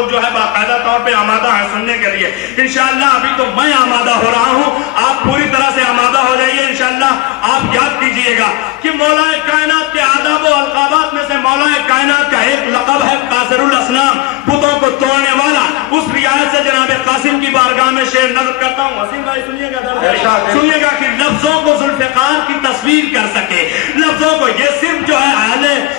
لوگ جو ہے باقاعدہ طور پہ آمادہ ہیں سننے کے لیے. انشاءاللہ ابھی تو میں آمادہ ہو رہا ہوں, آپ پوری طرح سے آمادہ ہو جائیے. انشاءاللہ آپ یاد کیجئے گا کہ مولا کائنات کے آداب و القابات میں سے مولا کائنات کا ایک لقب ہے قاصر الاسنام, بتوں کو توڑنے والا. اس رعایت سے جناب قاسم کی بارگاہ میں شعر نظر کرتا ہوں. وسیم بھائی سنیے گا, سنیے گا کہ لفظوں کو ذوالفقار کی تصویر کر سکے, لفظوں کو, یہ صرف جو ہے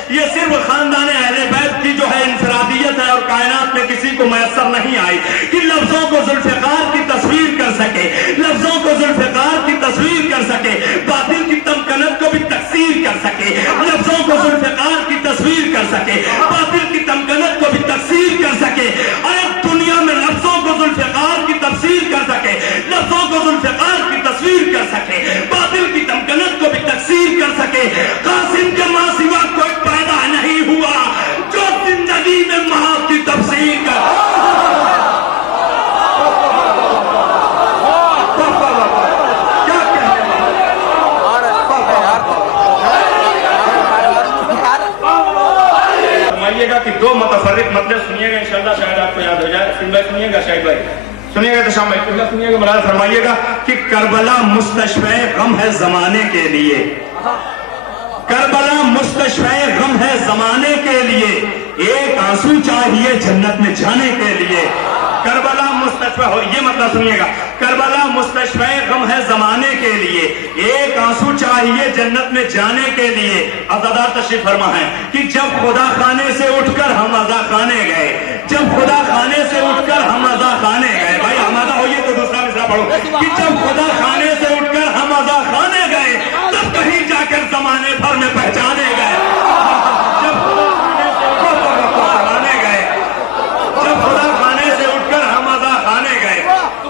یہ صرف خاندان اہل بیت کی جو ہے انفرادیت ہے اور کائنات میں کسی کو میسر نہیں آئی کہ لفظوں کو ذوالفقار کی تصویر کر سکے, لفظوں کو ذوالفقار کی تصویر کر سکے, باطل کی تمکنت کو بھی تکثیر کر سکے, لفظوں کو ذوالفقار کی تصویر کر سکے, باطل کی تمکنت کو بھی تکثیر کر سکے. اور دنیا میں لفظوں کو ذوالفقار کی تفسیر کر سکے, لفظوں کو ذوالفقار کی تصویر کر سکے, باطل کی تمکنت کو بھی تکثیر کر سکے. قاسم کے ماں سوا کوئی پیدا نہیں ہوا جو زندگی میں ماں کی تفسیر کر. کہ دو متفرق مطلب سنیے گا انشاءاللہ, شاید آپ کو یاد ہو جائے. سنیے گا شاہد بھائی, سنیے گا تو شام بھائی سنیے گا, مراد فرمائیے گا کہ کربلا مستشفع غم ہے زمانے کے لیے, کربلا مستشفع غم ہے زمانے کے لیے, ایک آنسو چاہیے جنت میں جانے کے لیے. کربلا مستشفع ہو, یہ مطلب سنیے گا, کربلا مستشفع غم ہے زمانے کے لیے, ایک آنسو چاہیے جنت میں جانے کے لیے. عزادار تشریف فرما ہے کہ جب خدا خانے سے اٹھ کر ہم عزا خانے گئے, جب خدا خانے سے اٹھ کر ہم عزا خانے گئے. بھائی آمادہ ہوئیے تو دوسرا مصرع پڑھو کہ جب خدا خانے سے اٹھ کر ہم عزا خانے گئے تب کہیں جا کر زمانے بھر میں پہچانے گئے. جب خدا خانے سے گئے, جب خدا خانے سے اٹھ کر ہم عزا خانے گئے.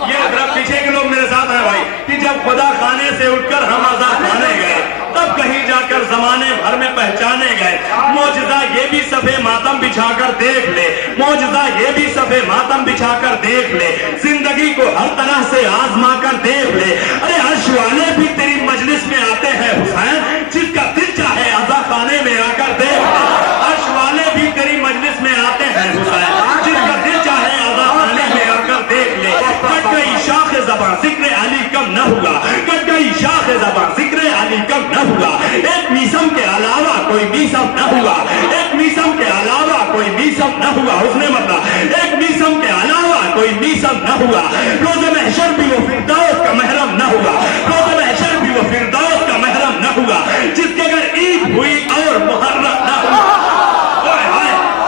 یہ ذرا پیچھے کے لوگ میرے ساتھ ہیں بھائی کہ جب خدا خانے سے اٹھ کر ہم عزا خانے گئے تب کہیں جا کر زمانے بھر میں پہچانے گئے. معجزہ یہ بھی صفے ماتم بچھا کر دیکھ لے, معجزہ یہ بھی صفے ماتم بچھا کر دیکھ لے, زندگی کو ہر طرح سے آزما کر دیکھ لے. ارے عرش والے بھی تیری مجلس میں آتے ہیں حسین, جس کا دل چاہے عزا خانے میں آ کر دیکھ لے. عرش والے بھی تیری مجلس میں آتے ہیں حسین, جس کا دل چاہے عزا خانے میں آ کر دیکھ لے. کٹ گئی شاخ زبان ذکر علی کم نہ ہوا, کٹ گئی شاخ زبان ذکر علی کم نہ ہوا. ایک میسم کے علاوہ کوئی میسم نہ ہوا, ایک میسم کے علاوہ کوئی میسم نہ ہوا. اس نے مطلب ایک میسم کے علاوہ کوئی میسم نہ ہوا. روز محشر بھی وہ فردوس کا محرم نہ ہوا, روز محشر بھی وہ فردوس کا محرم نہ ہوا. جس کے گھر عید ہوئی اور محرم نہ ہوا,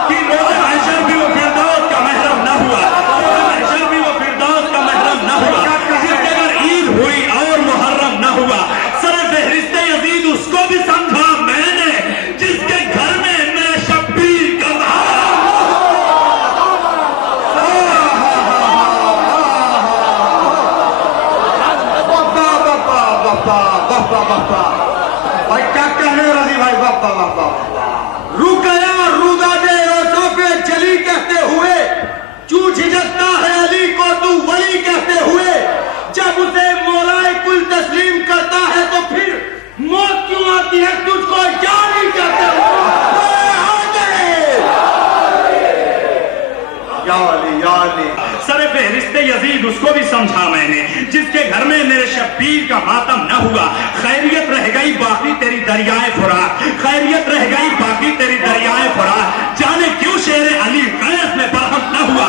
کہ روز محشر بھی وہ فردوس کا محرم نہ ہوا, روز محشر بھی وہ فردوس کا محرم نہ ہوا. جس کے گھر عید ہوئی اور محرم نہ ہوا. سر فہرست یزید اس کو بھی سمجھا میں نے جس کے گھر میں میرے شبیر کا بھائی کیا کہنے رضی بھائی, باپا باپا رکیا رودادے روٹوں پہ چلی کہتے ہوئے, چوں جھجکتا ہے علی کو تو ولی کہتے ہوئے. جب اسے مولا کل تسلیم کرتا ہے تو پھر موت کیوں آتی ہے تجھ کو جاری کہتے ہوئے. یا علی یا علی. سر فہرست یزید اس کو بھی سمجھا میں نے جس کے گھر میں میرے شبیر کا ماتم نہ ہوا. خیریت رہ گئی باقی تیری دریائے فرات, خیریت رہ گئی باقی تیری دریائے فرات. جانے کیوں شیر علی قیس میں برہم نہ ہوا,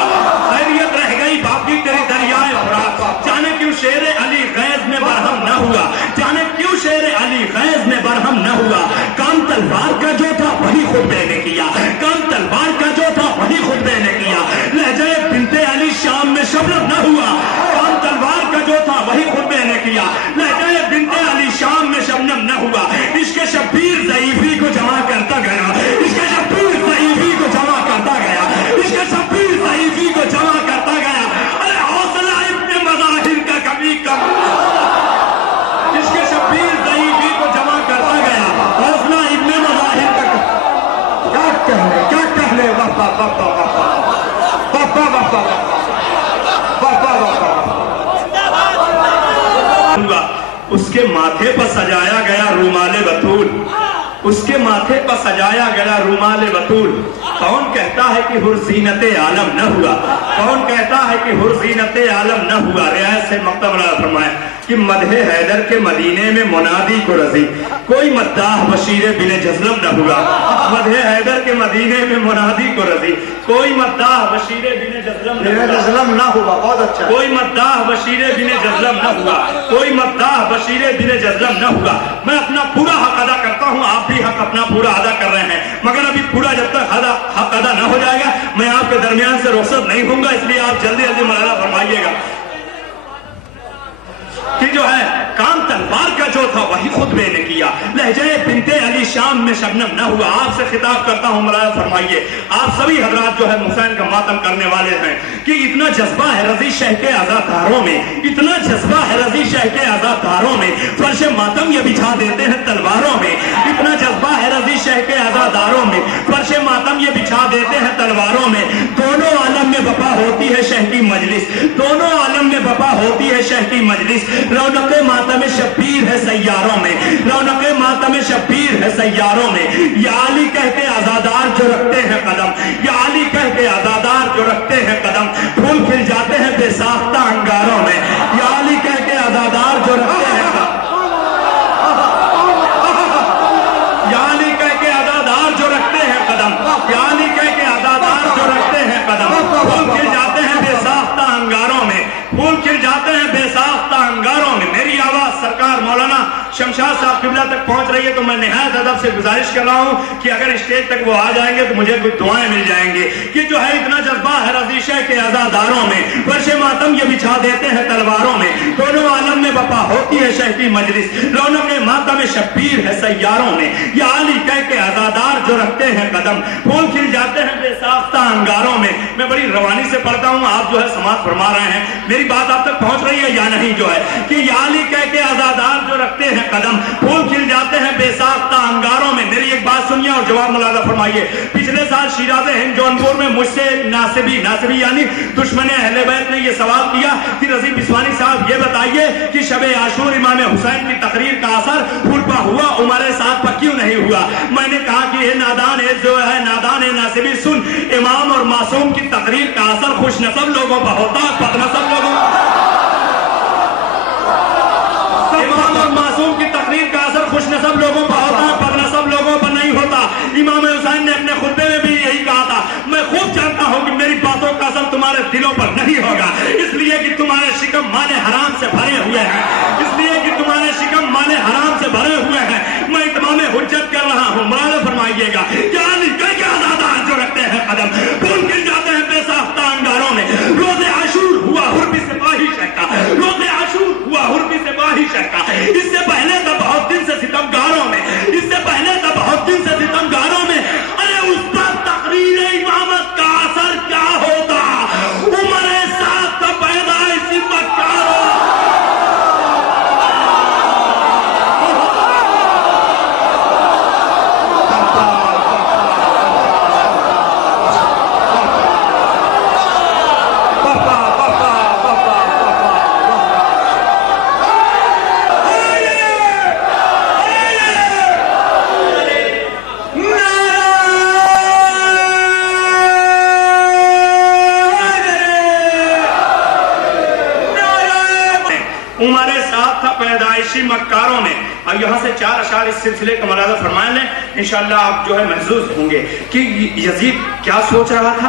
خیریت رہ گئی باقی تیری دریائے فرات. جانے کیوں شیر علی قیس میں برہم نہ ہوا, جانے کیوں شیر علی قیس میں برہم نہ ہوا. کام تلوار کا جو تھا وہی خطبے نے کیا, کام تلوار کا جو تھا وہی خطبے نے کیا. لہجہ بنت علی شام میں شبنم نہ ہوا, کام تلوار کا جو تھا وہی خطبے نے کیا. لہجہ بنت علی شام میں شبنم نہ ہوا. عشق شبیر ضعیفی کو جمع کرتا گیا, عشق شبیر ضعیفی کو جمع کرتا گیا, عشق شبیر ضعیفی کو جمع کرتا گیا. ارے حوصلہ ابن مظاہر کا کبھی کم, عشق شبیر ضعیفی کو جمع کرتا گیا, حوصلہ ابن مظاہر کا کیا کہنے باپا باپا باپا باپا باپا باپا باپا. اس کے ماتھے پر سجایا گیا رومال بطول, اس کے ماتھے پر سجایا گیا رومال بطول. کون کہتا ہے کہ حر زینت عالم نہ ہوا؟ کون کہتا ہے کہ حر زینت عالم نہ ہوا؟ رعایت سے مکتب نے فرمایا کہ مدح حیدر کے مدینے میں منادی کو رضی کوئی مداح بشیر بن جزلم نہ ہوا. مدح حیدر کے مدینے میں منادی کو رضی کوئی مداح بشیر بن جزلم نہ ہوا. بہت اچھا. کوئی مداح بشیر بن جزلم نہ ہوا. کوئی مداح بشیر بن جزلم نہ ہوا. میں اپنا پورا حق ادا کرتا ہوں، آپ بھی حق اپنا پورا ادا کر رہے ہیں، مگر ابھی پورا جب تک حق ادا نہ ہو جائے گا میں آپ کے درمیان سے رخصت نہیں ہوں گا. اس لیے آپ جلدی جلدی ملاحظہ فرمائیے گا کہ جو ہے کام تلوار کا جو تھا وہی خطبے نے کیا. لہجہ بنت علی شام میں شبنم نہ ہوا. آپ سے خطاب کرتا ہوں، ملاحظہ فرمائیے. آپ سبھی حضرات جو ہے حسین کا ماتم کرنے والے ہیں کہ اتنا جذبہ ہے رضی شہ کے عزاداروں میں، اتنا جذبہ ہے رضی شہ کے عزاداروں میں، فرش ماتم یہ بچھا دیتے ہیں تلواروں میں. اتنا جذبہ ہے رضی شہ کے عزاداروں میں، فرش ماتم یہ بچھا دیتے ہیں تلواروں میں. دونوں عالم میں بپا ہوتی ہے شہ کی مجلس، دونوں عالم میں بپا ہوتی ہے شہ کی مجلس. رونق ماتم شبیر ہے سیاروں میں، رونق ماتم شبیر ہے سیاروں میں. یا علی کہہ کے عزادار جو رکھتے ہیں قدم، یا علی کہہ کے عزادار جو رکھتے ہیں قدم، پھول کھل جاتے ہیں بے ساختہ انگاروں میں. یا علی کہہ کے عزادار جو رکھتے ہیں قدم، یا علی کہہ کے عزادار جو رکھتے ہیں قدم، یا علی کہہ کے عزادار جو رکھتے ہیں قدم، پھول کھل جاتے ہیں بے ساختہ انگاروں میں، پھول کھل جاتے ہیں بے ساختہ انگاروں میں. میری آواز سرکار مولانا شمشاد صاحب قبلہ تک پہنچ رہی ہے تو میں نہایت ادب سے گزارش کر رہا ہوں کہ اگر اسٹیج تک وہ آ جائیں گے تو مجھے کچھ دعائیں مل جائیں گے کہ جو ہے اتنا جذبہ ہے رضی شہ کے عزاداروں میں، فرش ماتم یہ بچھا دیتے ہیں تلواروں میں. دونوں عالم میں بپا ہوتی ہے شہ کی مجلس، رونق ماتم شبیر ہے سیاروں میں. یا علی کہہ کے عزادار جو رکھتے ہیں قدم، پھول کھل جاتے ہیں بے ساختہ انگاروں میں. میں بڑی روانی سے پڑھتا ہوں، آپ جو ہے سماعت فرما رہے ہیں. میری بات آپ تک پہنچ رہی ہے یا نہیں؟ جو ہے کہ یا علی کہہ کے عزادار جو رکھتے ہیں قدم، پھول کھل جاتے ہیں بے ساختہ انگاروں میں. میری ایک بات سنیے اور جواب ملاحظہ فرمائیے. پچھلے سال شیراز ہند جونپور میں مجھ سے ناصبی یعنی دشمن اہل بیت نے یہ سوال کیا کہ رضی بسوانی صاحب یہ بتائیے کہ شب عاشور امام حسین کی تقریر کا اثر پھول پا ہوا، عمر سعد پر کیوں نہیں ہوا؟ میں نے کہا کہ یہ نادان ناصبی سن، امام اور معصوم کی تقریر کا اثر خوش نصب لوگوں پر ہوتا، بد نصب لوگوں امام اور معصوم کی تقریر کا اثر خوش نصب لوگوں پر ہوتا ہے، بد نصب لوگوں پر نہیں ہوتا. امام حسین نے اپنے خطبے میں بھی یہی کہا تھا. میں خوب جانتا ہوں کہ میری باتوں کا اثر تمہارے دلوں پر نہیں ہوگا، اس لیے کہ تمہارے شکم مال حرام سے بھرے ہوئے ہیں، اس لیے کہ تمہارے شکم مال حرام سے بھرے ہوئے ہیں. میں اتمام حجت کر رہا ہوں، ملاحظہ فرمائیے گا. یا علی کہہ کے عزادار جو رکھتے ہیں قدم، پھول کھل جاتے ہیں بے ساختہ انگاروں میں. روز عاشور ہوا حرب سپاہی شہ کا، روز عاشور ہوا حرب سپاہی شہ کا. اس سے پہلے تو بہت دن سے ستمگاروں میں، اس سے پہلے تو بہت دن سے ستمگاروں میں. ارے اس پر تقریر امامت کا اثر کیا ہوتا؟ عمر سعد کا پیدائش مکاروں پیدائشی مکاروں میں. اور یہاں سے 4 اشعار اس سلسلے کا ملاحظہ فرمائیں لیں، انشاءاللہ آپ جو ہے محظوظ ہوں گے کہ یزید کیا سوچ رہا تھا.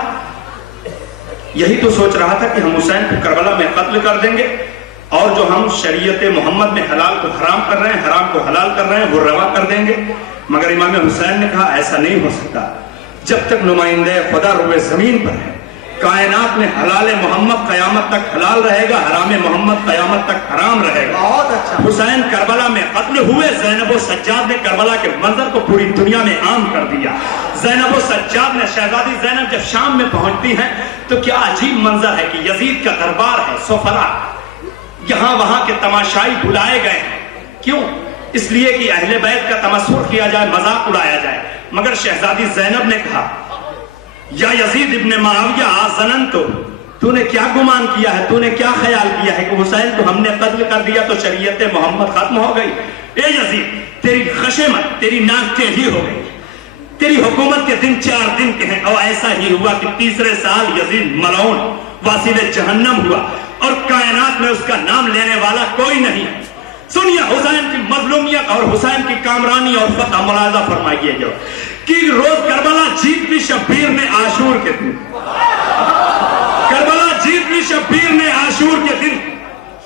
یہی تو سوچ رہا تھا کہ ہم حسین کو کربلا میں قتل کر دیں گے اور جو ہم شریعت محمد میں حلال کو حرام کر رہے ہیں، حرام کو حلال کر رہے ہیں، وہ روا کر دیں گے. مگر امام حسین نے کہا ایسا نہیں ہو سکتا. جب تک نمائندہ خدا روئے زمین پر ہے، کائنات میں حلال محمد قیامت تک حلال رہے گا، حرام محمد قیامت تک حرام رہے گا. بہت اچھا. حسین کربلا میں قتل ہوئے. زینب و سجاد نے کربلا کے منظر کو پوری دنیا میں عام کر دیا. زینب و سجاد نے، شہزادی زینب جب شام میں پہنچتی ہیں تو کیا عجیب منظر ہے کہ یزید کا دربار ہے، سفرا یہاں وہاں کے تماشائی بلائے گئے ہیں. کیوں؟ اس لیے کہ اہل بیت کا تمسخر کیا جائے، مذاق اڑایا جائے. مگر شہزادی زینب نے کہا یا یزید ابن معاویہ آزنن تو نے کیا گمان کیا ہے، تو نے کیا خیال کیا ہے کہ حسین کو ہم نے قتل کر دیا تو شریعت محمد ختم ہو گئی؟ اے یزید تیری خشمت، تیری ناک ٹیڑھی ہو گئی، تیری حکومت کے دن 4 دن کے ہیں۔ اور ایسا ہی ہوا کہ تیسرے سال یزید ملعون واصل جہنم ہوا اور کائنات میں اس کا نام لینے والا کوئی نہیں۔ سنیے حسین کی مظلومیت اور حسین کی کامرانی اور فتح ملاحظہ فرمائیے جو کہ روز کربلا جیت لی شبیر نے عاشور کے دن، کربلا جیت لی شبیر نے عاشور کے دن۔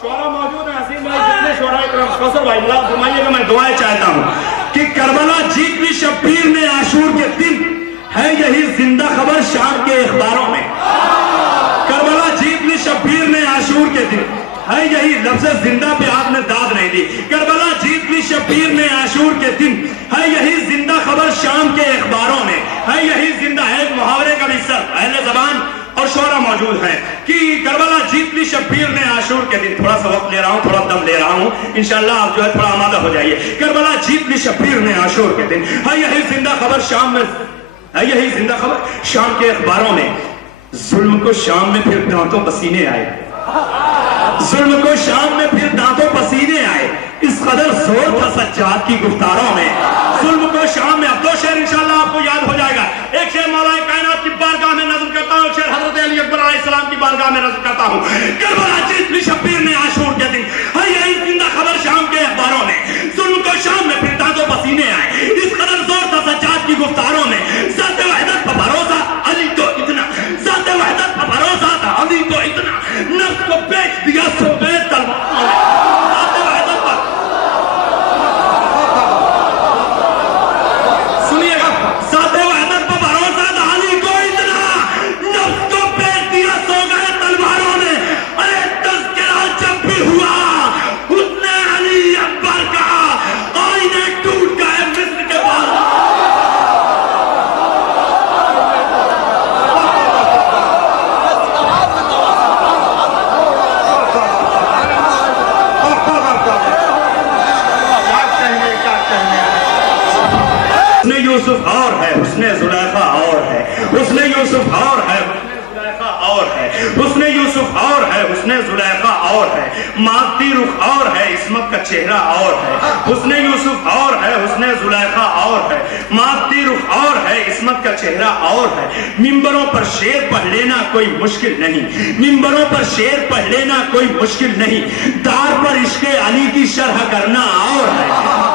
شعراء موجود ہیں، حسین بھائی جتنے شعراء اکرام، کوثر بھائی ملا فرمائیے کہ میں دعائیں چاہتا ہوں کہ کربلا جیت لی شبیر نے عاشور کے دن، ہے یہی زندہ خبر شام کے اخباروں میں۔ کربلا جیت لی شبیر نے عاشور کے دن، ہے یہی لفظ زندہ پہ آپ نے داد نہیں دی۔ کربلا جیت لی شبیر نے عاشور کے دن، ہے یہی زندہ خبر شام کے اخباروں میں، ہے یہی زندہ ہے۔ ایک محاورے کا بھی سر اہل زبان اور شعراء موجود ہیں کہ کربلا جیت لی شبیر نے عاشور کے دن۔ تھوڑا سا وقت لے رہا ہوں، تھوڑا دم لے رہا ہوں، انشاءاللہ آپ جو ہے تھوڑا آمادہ ہو جائیے۔ کربلا جیت لی شبیر نے عاشور کے دن، ہے یہی زندہ خبر شام میں، ہے یہی زندہ خبر شام کے اخباروں میں۔ ظلم کو شام میں پھر دانتوں پسینے آئے، ظلم کو شام میں پھر دانتوں پسینے آئے، اس قدر زور تھا سجاد کی گفتاروں میں۔ ظلم کو شام میں، اب 2 شعر انشاءاللہ آپ کو یاد ہو جائے گا۔ ایک شعر مولا کائنات کی بارگاہ میں نظم کرتا ہوں، ایک شعر حضرت علی اکبر علیہ السلام کی بارگاہ میں نظم کرتا ہوں۔ کربلا جیت لی شبیر نے عاشور کے دن، ہے یہی زندہ خبر شام کے اخباروں میں۔ ظلم کو شام میں پھر دانتوں پسینے آئے، اس قدر زور تھا سجاد کی گفتاروں میں۔ ذات وحدت پر بھروسہ علی کو اتنا، ذات وحدت پر بھروسہ تھا علی کو اتنا، نفس کو بیچ دیا سفید تلواروں میں۔ ذات وحدت پر، سنیے گا، ذات وحدت پر بھروسہ تھا علی کو اتنا، نفس کو بیچ دیا سو گئے تلواروں میں۔ ارے تذکرہ جب بھی ہوا حسن علی اکبر کا، آئینے ٹوٹ گئے مصر کے بعد۔ حسن یوسف اور ہے، حسن زلیخا اور ہے، حسن یوسف اور ہے، حسن زلیخا اور ہے، حسن یوسف اور ہے، حسن زلیخا اور ہے، مادی رخ اور ہے، عصمت کا چہرہ اور ہے۔ حسن یوسف اور ہے، حسن زلیخا اور ہے، مادی رخ اور ہے، عصمت کا چہرہ اور ہے۔ ممبروں پر شعر پڑھ لینا کوئی مشکل نہیں، ممبروں پر شعر پڑھ لینا کوئی مشکل نہیں، دار پر عشق علی کی شرح کرنا اور ہے۔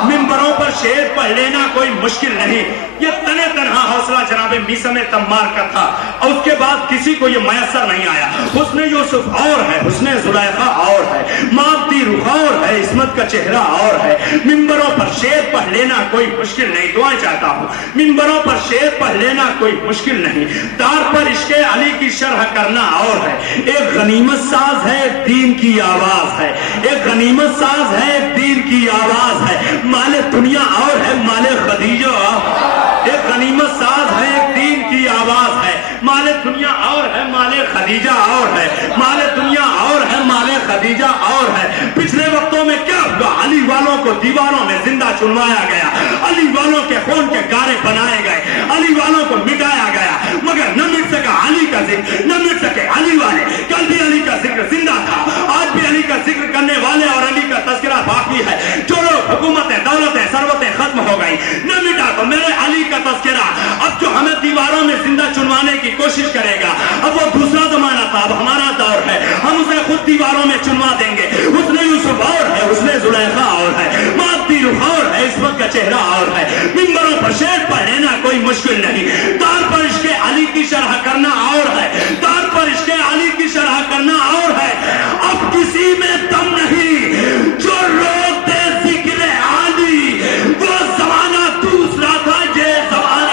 ممبروں پر شعر پڑھ لینا کوئی مشکل نہیں۔ یہ تنہ تنہا حوصلہ جناب میثم تمار کا تھا اور اس کے بعد کسی کو یہ میسر نہیں آیا۔ حسن یوسف اور ہے، حسن زلیخا اور ہے، مادی رخ اور ہے، عصمت کا چہرہ اور ہے۔ ممبروں پر شعر پڑھ لینا کوئی مشکل نہیں، دعائیں چاہتا ہوں، ممبروں پر شعر پڑھ لینا کوئی مشکل نہیں، دار پر عشق علی کی شرح کرنا اور ہے۔ ایک غنیمت ساز ہے، دین کی آواز ہے، ایک غنیمت ساز ہے، دین کی آواز ہے، مال دنیا اور ہے، مال خدیجہ۔ ایک غنیمت ساز ہے، دین کی آواز ہے، مال دنیا اور ہے، مال خدیجہ اور ہے، مال دنیا اور ہے، مال خدیجہ اور ہے۔ پچھلے وقتوں میں کیا ہوا؟ علی والوں کو دیواروں میں زندہ چنوایا گیا، علی والوں کے خون کے گارے بنائے گئے، علی والوں کو مٹایا گیا، مگر نہ مٹ سکا علی کا ذکر، نہ مٹ سکے علی والے۔ کل بھی علی کا ذکر زندہ تھا، آج بھی علی کا ذکر کرنے والے اور علی کا تذکرہ باقی ہے۔ جو لوگ حکومتیں، دولتیں، ثروتیں ختم ہو گئی، نہ مٹا تو میرے علی کا تذکرہ اب جو ہمیں دیواروں میں زندہ چنوانے کی کوشش کرے گا، اب وہ دوسرا زمانہ تھا، اب ہمارا دور ہے، ہم اسے خود دیواروں میں چنوا دیں گے۔ حسن یوسف اور ہے، حسن زلیخا اور ہے، مادی رخ اور ہے، عصمت کا چہرہ اور ہے۔ ممبروں پر شعر پڑھ لینا کوئی مشکل نہیں، دار پر عشق علی کی شرح کرنا اور ہے، دار پر عشق علی کی شرح کرنا اور ہے۔ اب کسی میں دم نہیں جو روک دے ذکر علی، وہ زمانہ دوسرا تھا، یہ زمانہ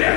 4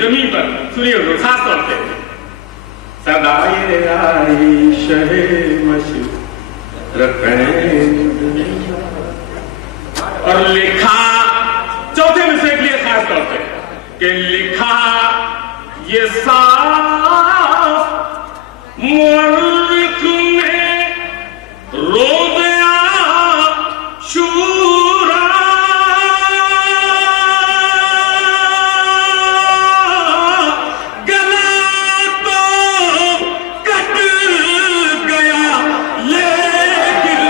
زمین پر سنیے حضور خاص طور پہ صدائے آئی شہ مشرقین اور لکھا چوتھے مصرع کے لیے خاص طور پہ کہ لکھا یہ صاف مورخ نے روزیا شورا گلا تو کٹ گیا لیکن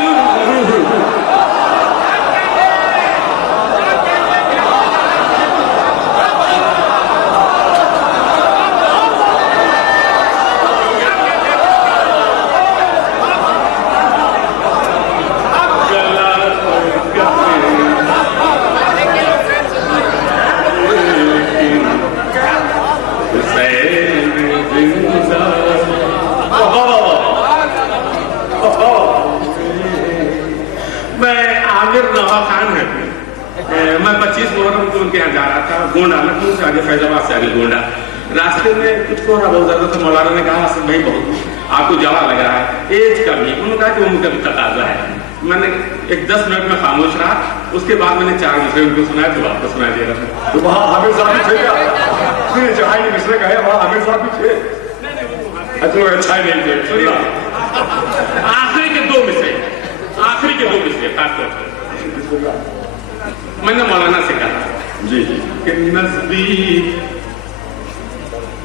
میں 25 محرم کو ان کے یہاں جا رہا تھا گونڈا لکھنؤ سے آگے فیض آباد سے آگے گونڈا راستے میں کچھ کو رہا بہت زیادہ تھا مولانا نے کہا آصف بھائی بہت آپ کو جواب لگ رہا ہے ایج کا بھی انہوں نے کہا کہ عمر کا بھی تقاضا ہے میں نے ایک 10 منٹ میں خاموش رہا اس کے بعد میں نے 4 مصرے ان کو سنایا تو آپ کو سنا دیا رہا تو وہاں عامر صاحب بھی تھے کیا جہاں یہ مصرے کہے وہاں عامر صاحب بھی تھے اچھا ہی نہیں تھے آخری کے 2 مصرے خاص طور پر میں نے مولانا سے کہا جی کہ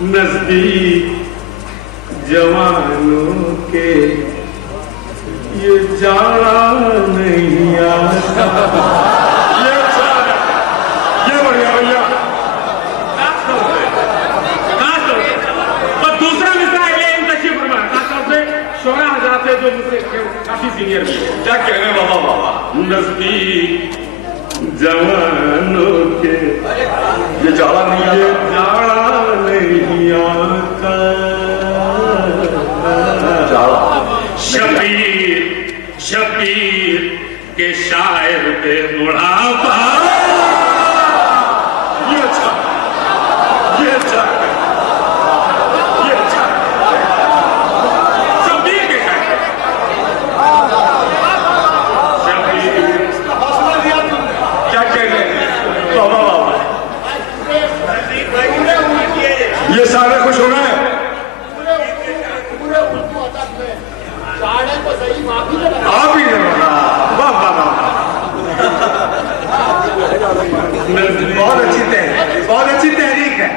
نزدیک جوانوں کے یہ جانا نہیں آتا یہ بڑھیا بھیا اور دوسرا مصرع ہے ان تشریف فرما خاص طور سے شعراء حضرات ہے جو مجھ سے کافی سینئر بھی ہے کیا کہہ رہے ہیں بابا نزدیک جوانوں کے یہ جاڑا نہیں آتا شبیر کے شاعر پہ بڑھاپا یہ اچھا شبیر کے شاعر کیا کہہ رہے ہیں بابا یہ سارے خوش ہو گئے آپ ہی بہت اچھی تحریک ہے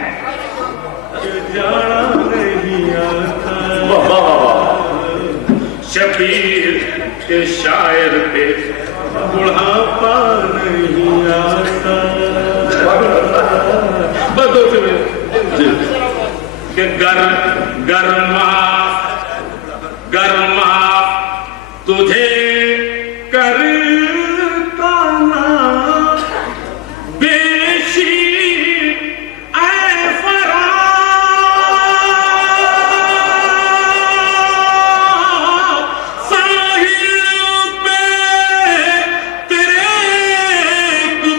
شبیر کے شاعر پہ بڑھاپا نہیں آتا بس 2 سے کہ گرما تجھے کرتا نا بیشی اے فراق ساحل پہ تیرے بھی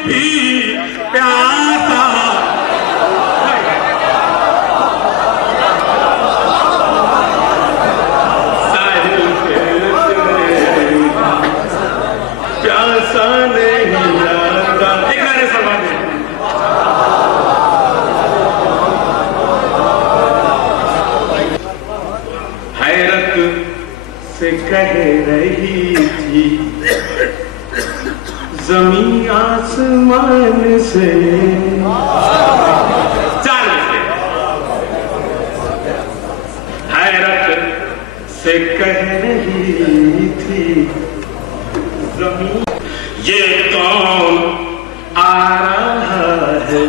پیاسا کہہ رہی تھی زمین آسمان سے 4 مصرے حیرت سے کہہ رہی تھی زمین یہ کون آ رہا ہے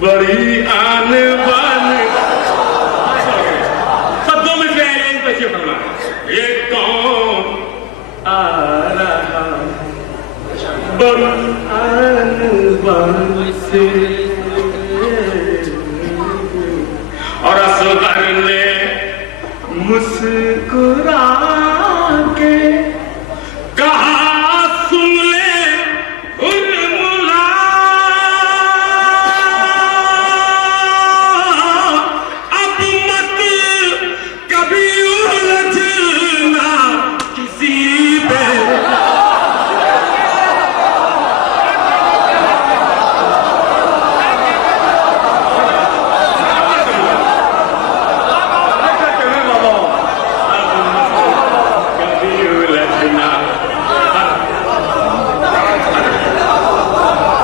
بڑی آن بان سب 2 مصرے ہیں ان تشریف فرما یہ کون آ رہا بڑی آن بان سے اور اصغر نے مسکرا کے کہا سن لے ملا